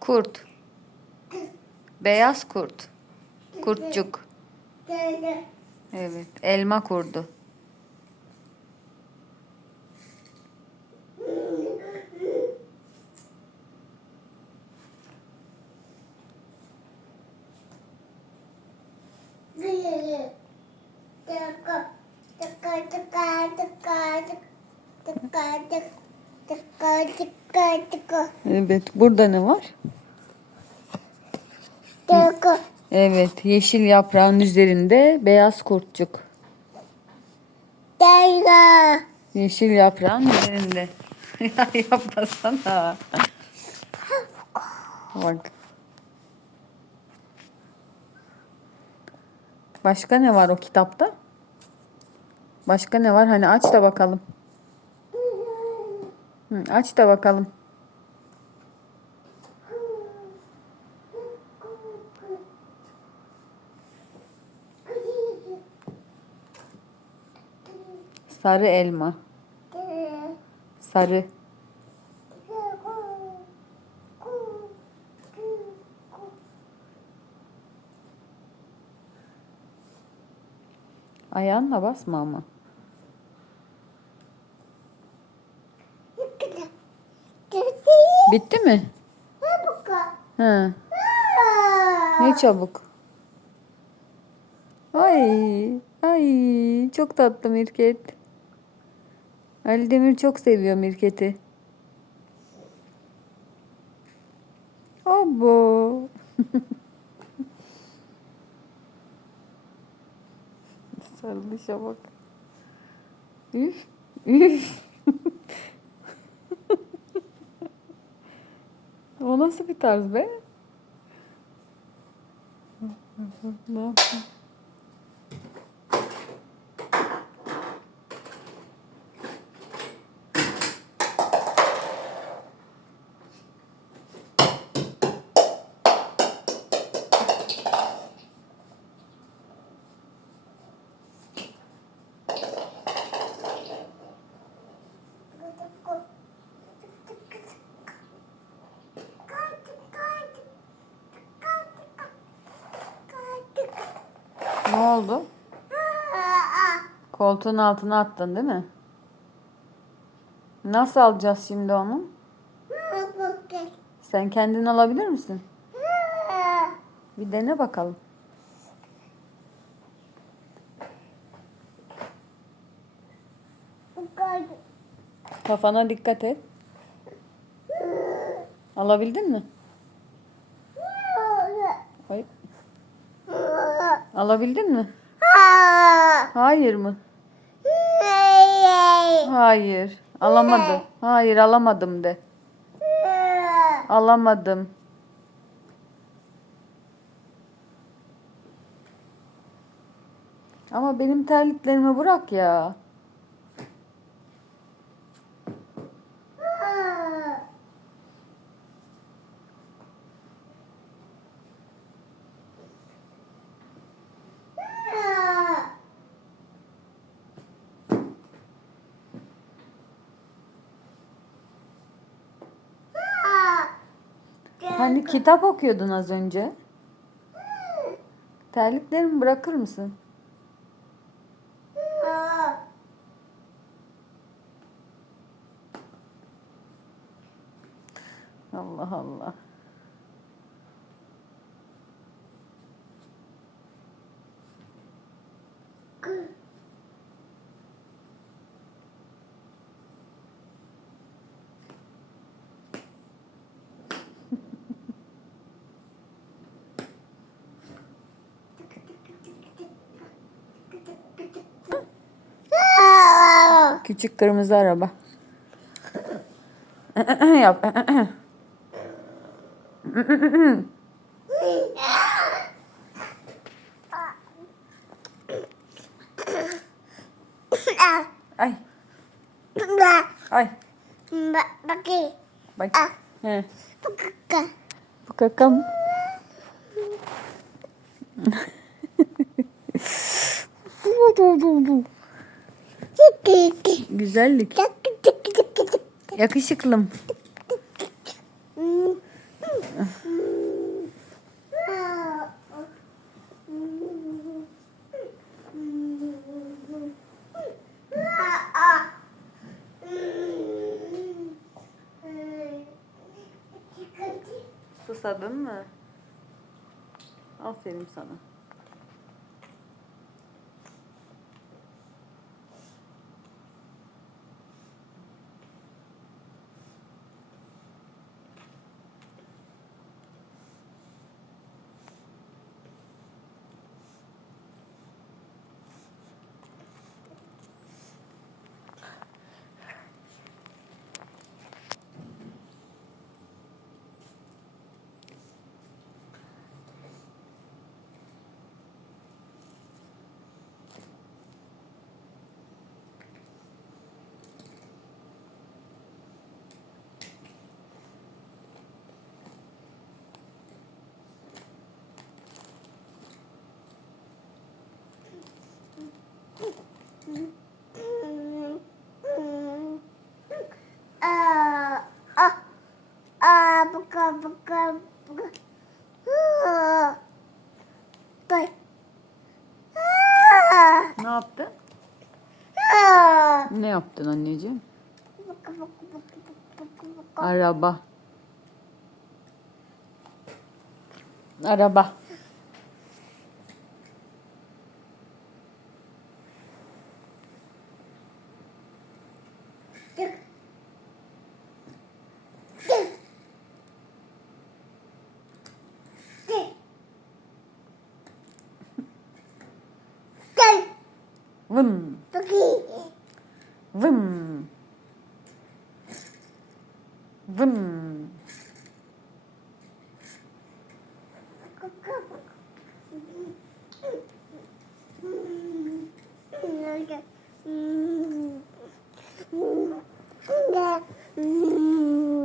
Kurt. Beyaz kurt. Kurtçuk. Evet. Elma kurdu. Evet. Burada ne var? Evet. Yeşil yaprağın üzerinde beyaz kurtçuk. Yeşil yaprağın üzerinde. ya yapmasana. Bak. Başka ne var o kitapta? Başka ne var? Hani aç da bakalım. Hı, aç da bakalım. Sarı elma. Sarı. Ayağınla basma ama. Bitti mi? Hı. Ne çabuk. Ay, ay çok tatlı Mirket. Ali Demir çok seviyor Mirket'i. Abo. Sarılışa bak. Üf, üf. O nasıl bir tarz be? Ne oldu? Koltuğun altına attın değil mi? Nasıl alacağız şimdi onu? Sen kendin alabilir misin? Bir dene bakalım. Kafana dikkat et. Alabildin mi? Hayır. Alabildin mi? Hayır mı? Hayır. Alamadım. Hayır alamadım de. Alamadım. Ama benim terliklerimi bırak ya. Hani kitap okuyordun az önce. Terliklerimi bırakır mısın? Allah Allah. Küçük kırmızı araba. Yap. Ay. Ay. Bak. He. Bu kakam. Güzellik. Yakışıklım. Susadın mı? Aferin sana. Baka, baka, baka. Aa, Ne yaptın? Ne yaptın anneciğim? Araba. Araba. Tôi. Vùm. Tôi khi. Vùm. Vùm. Yeah.